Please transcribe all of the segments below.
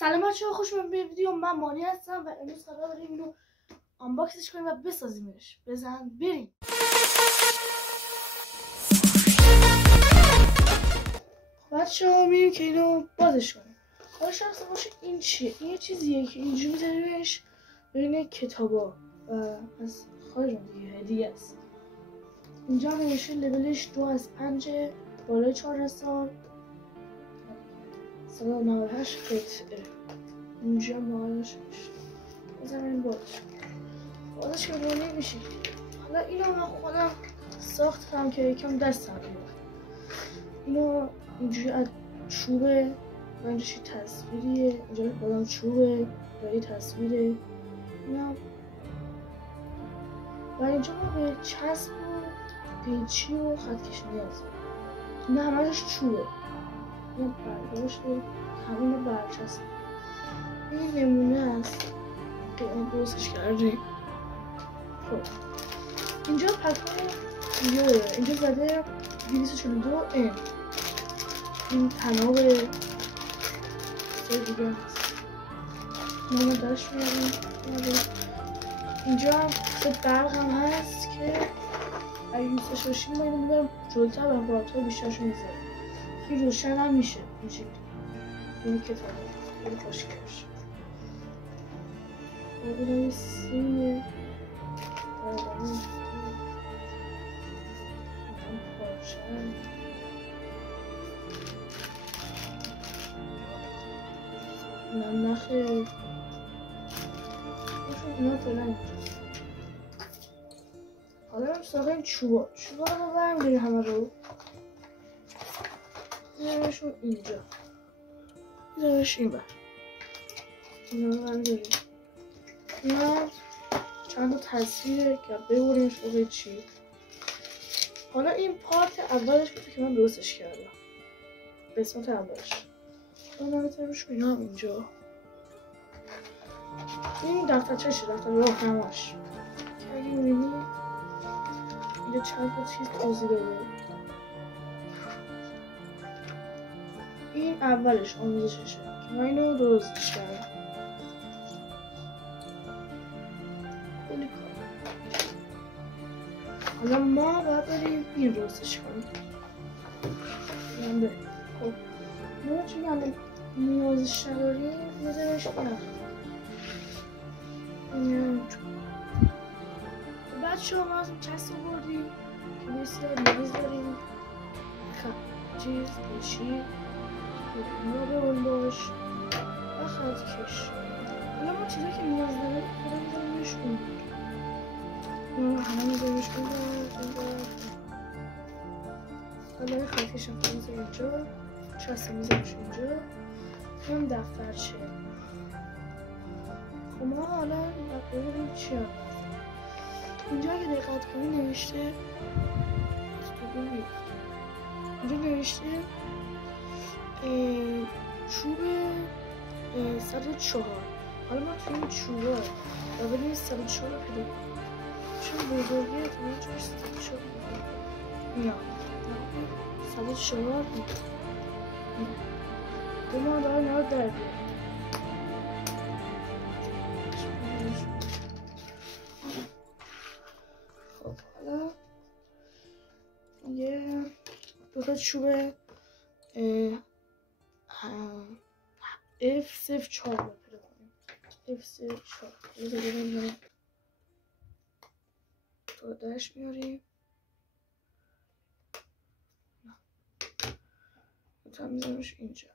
سلام بچه‌ها، خوش اومدید به ویدیو. من مانی هستم و امروز قرار داریم اینو آنباکسش کنیم و بسازیمش. بزن بریم. بچه‌ها میریم که اینو بازش کنیم. خواهش داشته باشه این چیه؟ این یه چیزیه که اینجوری می‌ذاریمش بین کتابا و از خارج دیگه هدیه است. اینجا نوشته لولش 2 از 5 بالای 4 سال 198 قطعه. اینجا مالش میشه. بزنیم بازش که نمیشه. حالا اینو من خودم ساختم که یکم دستم بیاد. اینو اینجوری از چوبه و اینجاش تصویریه، اینجا بادم چوبه و یه تصویره اینا و اینجا ما به چسب و قیچی و خطکش نیاز داریم. اینا همه‌اش چوبه. این برداشت همین برچسب. این نمونه است که اون درستش کردیم. خب اینجا پکای دیگه داره. اینجا زده 242 ام. این تناب سه دیگه هست. اینو داشت میاریم. اینجا خط برق هم هست که اگه دوستش باشیم ما اینو میبریم جلوتر و بارت‌های بیشترشو میذاریم که روشن هم میشه. این شکلی این کتابه این کاشکش اینو یه سیمه این پارچه اینم نخه اینا فعلا. حالا هم سراغ این چوبا رو برمی‌داریم همه رو می‌ذاریمشون اینجا، می‌ذاریمش این بر اینا رو برمی‌داریم. اینا چند تا تصویره که ببریمش رو چی. حالا این پارت اولش بوده که من درستش کردم، قسمت اولش. اون بذاریمش اینا هم اینجا. این دفترچه‌شه، دفتر راهنماش که اگه می‌بینی اینجا چند تا چیز توضیح داده. این اولش آموزششه که من اینو درستش کردم. کلی کار. حالا ما باید بریم این درستش کنیم. خب ما چون الان نیازش نداریم بذاریمش کنم. بچه‌ها ما از این چسب بردیم که بسیار نیاز داریم. چیز کشی اینا ببون باش و خط کش. حالا ما چیزا که نیاز داریم خودم میذاریمش اون اینا همه میذاریمش اون حالا خط کش هم میذاریم اینجا، چسب میذاریمش اینجا. این دفترچه. خب ما حالا ببینیم چی هست. اینجا اگه دقت کنی نوشته اینجا نوشته چوب 104. حالا ما توی این چوبا و ببینیم 104 رو پیدا کنیم چون بزرگیه تو اینجاش 104 نه 104 دو ما داره نهار در بیاره. خب حالا یه دوتا چوب F04 رو پیدا کنیم. F04 رو بگیریم تو داشت میاریم تا میذاریمش اینجا.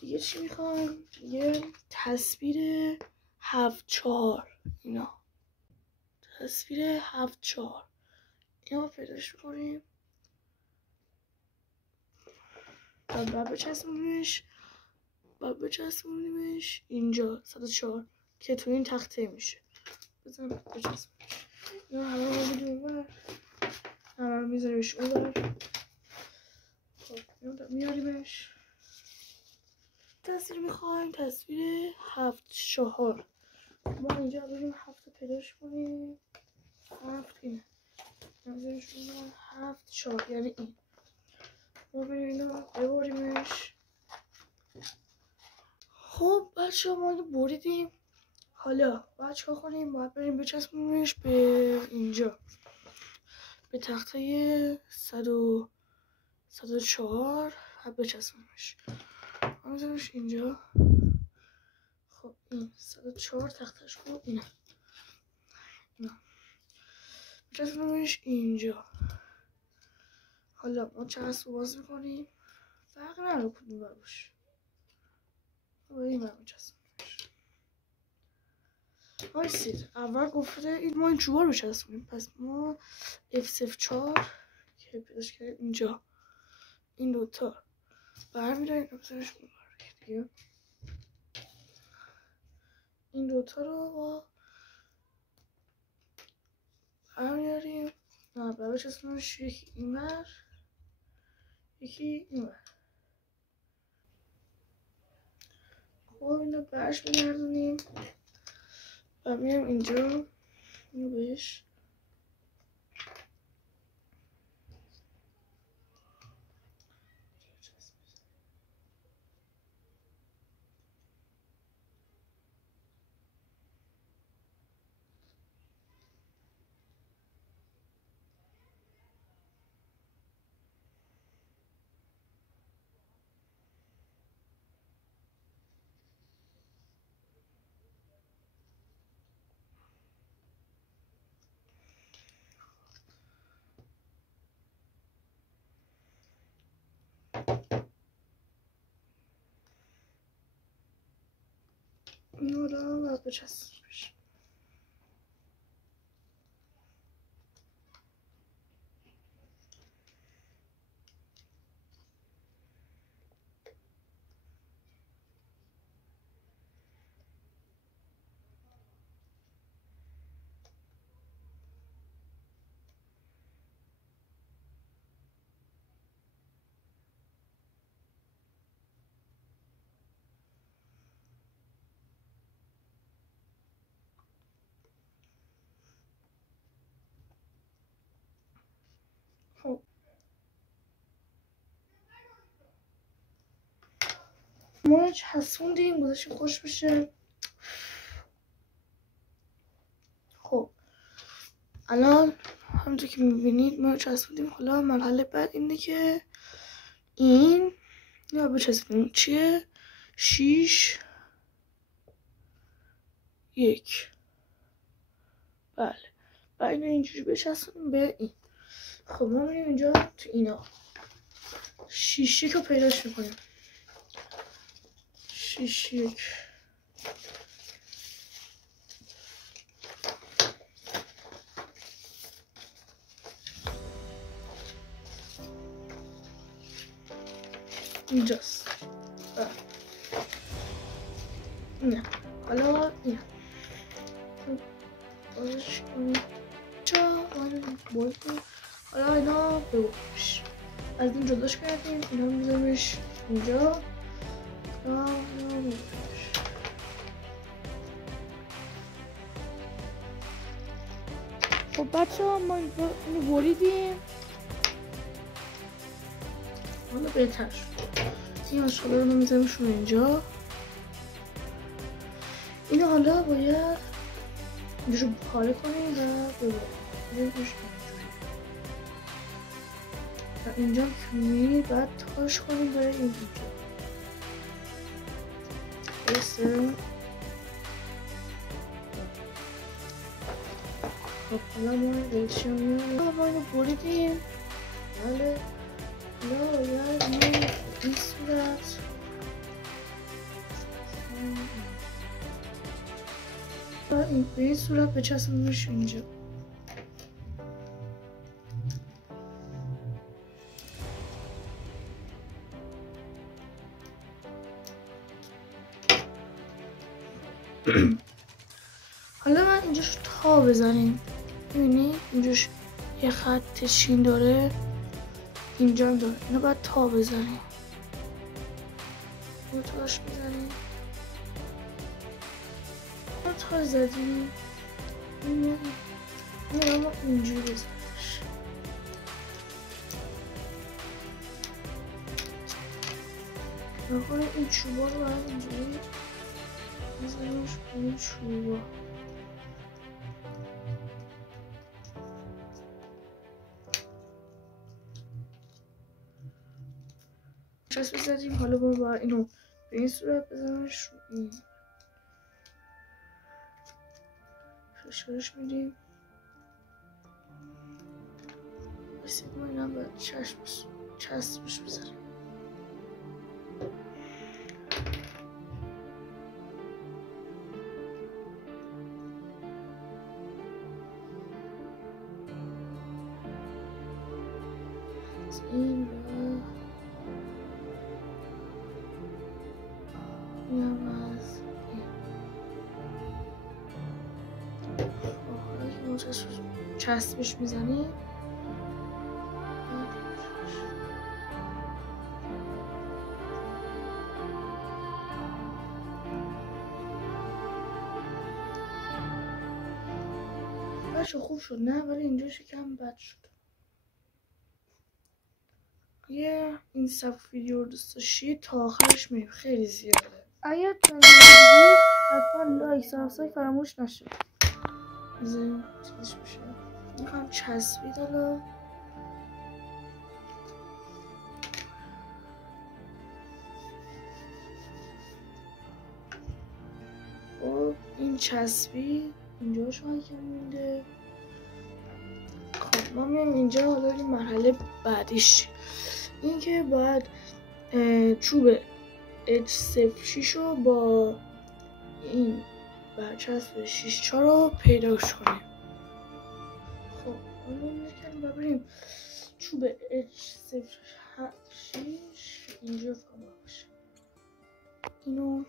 دیگه چی میخوایم؟ یه تصویر 74 اینا تصویر 74 اینا پیداش میکنیم و بچسبونیمش اینجا 104 که تو این تخته میشه. بزن بچسبونیمش. اینا همه رو میدونیم بر همه رو میذاریمش اون بر. خب اینا میاریمش. تصویر میخوایم تصویر 74. ما اینجا بریم 7 پیداش کنیم. 7 اینه نمیذاریمش اون 74 یعنی این. ما بریم اینو ببریمش. خب بچه ما اینو بریدیم. حالا باید چیکار کنیم؟ باید بریم بچسبونیمش به اینجا، به تخته 104 باید بچسبونیمش. میذاریمش اینجا. خب این 104 تختش خوب اینه. بچسبونیمش اینجا. حالا ما چسب رو باز میکنیم، فرق نداره کدوم بر باشه. این بر میچسبونیمش. وایسید، اول گفته این ما این چوبا رو بچسبونیم، پس ما F04 که پیداش کردیم اینجا، این دوتا برمیداریم بذارش اون دیگه. این دوتا رو با برمیداریم. نه برای بچسبونیمش یکی اینور یکی اینور. خب اینو برش میگردونیم و میرم اینجا اینو بهش اینو رو بچسبونیمش. خب ما چسبوندیم، گذاشتیم خوش بشه. خب الان همونطور که میبینید ما چسبوندیم. حالا مرحله بعد اینه که این یا بچسبونیم چیه؟ 6 1. بله بعد اینجوری بچسبونیم به این. خب ما میریم اینجا تو اینا 6 1 رو پیداش میکنیم. 6 1 اینجاست. نه حالا این حالا اینا بگوش از این جداش کردیم. اینا میذاریمش اینجا. خب بچه ها ما اینو بریدیم. حالا بهتر شد. این آشغالا رو میذاریمشون اینجا. اینو حالا باید اینجا پاره کنیم و ببریم و اینجا که باید تاش کنیم برای اینجا. درسته؟ خب حالا ما اینو بریدیم. بله حالا باید ما این صورت به این صورت بچسبونیمش اینجا. حالا من اینجاش تا بزنیم. میبینی اینجاش یه خط چین داره، اینجا هم داره. اینو باید تا بزنیم. اینو تاش میزنیم. اینو تا زدیم. اینو ما اینجوری بزنیمش. نکنه این چوبا رو باید اینجوری بزنش این چوبا. چسب زدیم، حالا ما باید اینو به این صورت بزنش رو این فشارش میدیم. بسید ما اینم باید چسبش بزنیم. این چسبش میزنی. بچه خوب شد نه؟ ولی اینجا شکم بد شد. یه این صف ویدیو رو دوست داشتید تا آخرش میریم، خیلی زیاده. اگر چند حتما لایک سابسکرایب فراموش نشه. بذاریم چیزش بشه. میخوام چسبید حالا. خب این چسبید اینجا شما که مونده. خب ما میام اینجا حالا این مرحله بعدیش این که باید چوب H06 رو با این برچسب 6 رو پیداش کنیم. خب حالا بریم چوب H06 اینجا فرما باشه. اینو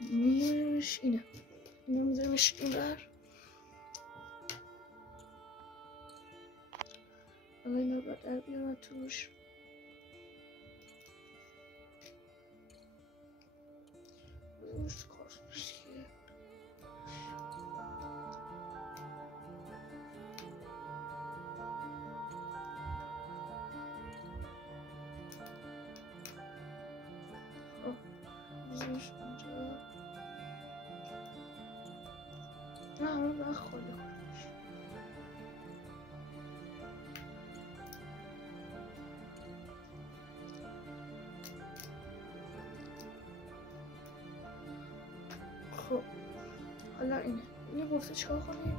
میارمش اینو میذارمش این بر. حالا اینو باید در بیارم توش. نه همون باید خالی کنمش. خب حالا اینه گفته چیکار کنیم.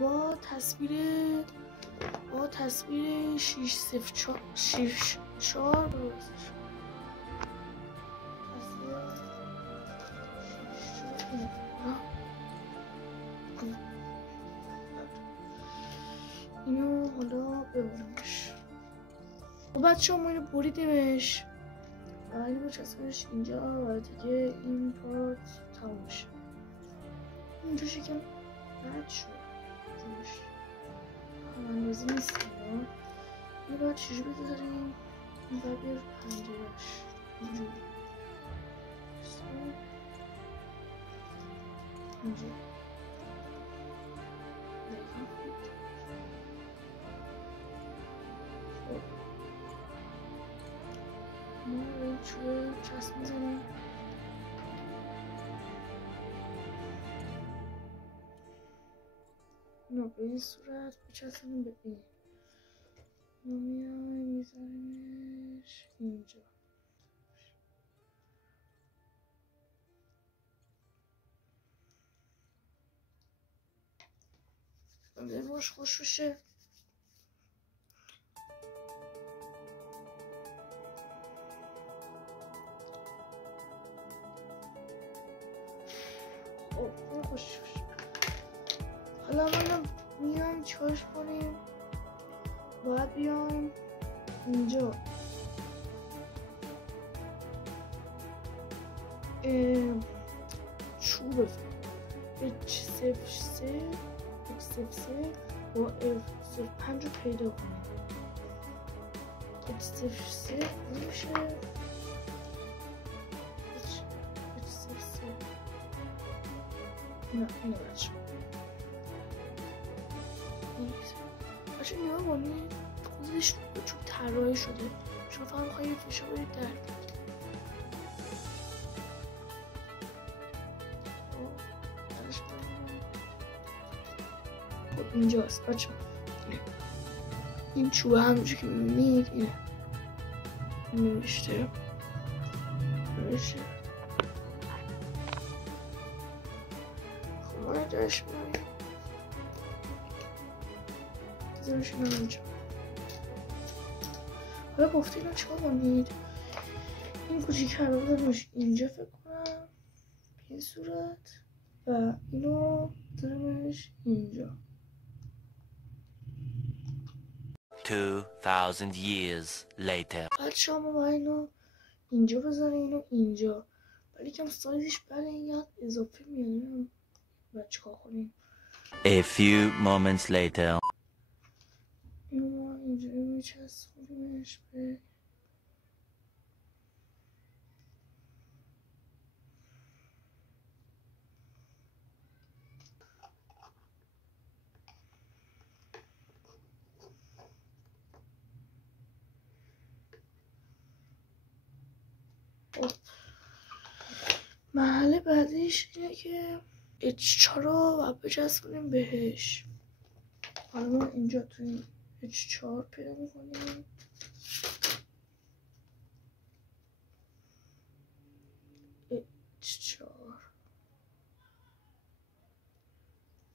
با تصویر 604 درستش اینو حالا ببرمش. و بچه ها ما اینو بریدیمش و اینو با چسبش اینجا و دیگه این پارت تموم میشه. اینجا شکم بد شد جوش هماندازی نیست. اینو باید چجوری بذاریم این باید بیار پنجرش اینجوری اینجا ما این چوب چسب میزنیم. اینو به این صورت بچسبیم به این. ما میایم میذاریمش اینجا. باش خوش بشه. خوش بشه. حالا ما میایم چیکارش کنیم. باید بیایم اینجا چوب H03 با F05 رو پیدا کنیم. H03 میشه H03 نه اینو بچه نیا کنید خودش چوب طراحی شده. شما فقط میخواید فشار بدید در خب اینجاست بچه، این چوبه همونجور که میبینید اینه نوشته خب ما درش میاریم بذارشون اینجا. حالا گفته اینا چیکار کنید، این کوچیکه رو بذاریمش اینجا فکر کنم به این صورت و اینو بذاریمش اینجا. 2000 years later. بعد شما با اینو اینجا بذاریم اینو اینجا، ولی کم سایزش برای این اضافه میاد. باید چیکار کنیم؟ A few moments later. اینو ما اینجوری میچسبونیمش به مرحله بعدیش اینه که H4 رو باید بچسبونیم بهش. حالا ما اینجا توی H4 پیدا میکنیم.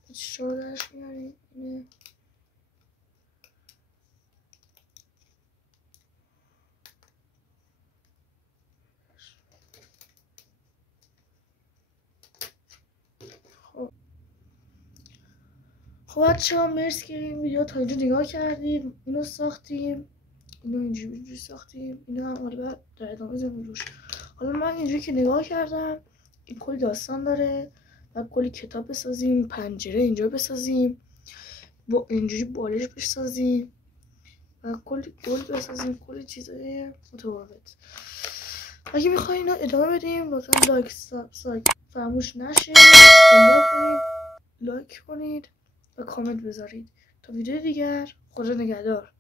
H4 درش میاریم اینه. خب بچه‌ها مرسی که این ویدیو تا اینجا نگاه کردید. اینو ساختیم، اینو اینجوری ساختیم، اینو هم حالا در ادامه بزنیم روش. حالا من اینجوری که نگاه کردم این کلی داستان داره و کلی کتاب بسازیم، پنجره اینجا بسازیم، با اینجوری بالش بسازیم و کلی گل بسازیم، کلی چیزای متفاوت. اگه میخواین ادامه بدیم لطفا لایک سابسکرایب فراموش نشه، دنبال کنید، لایک کنید و کامنت بذارید. تا ویدیو دیگر خدا نگهدار.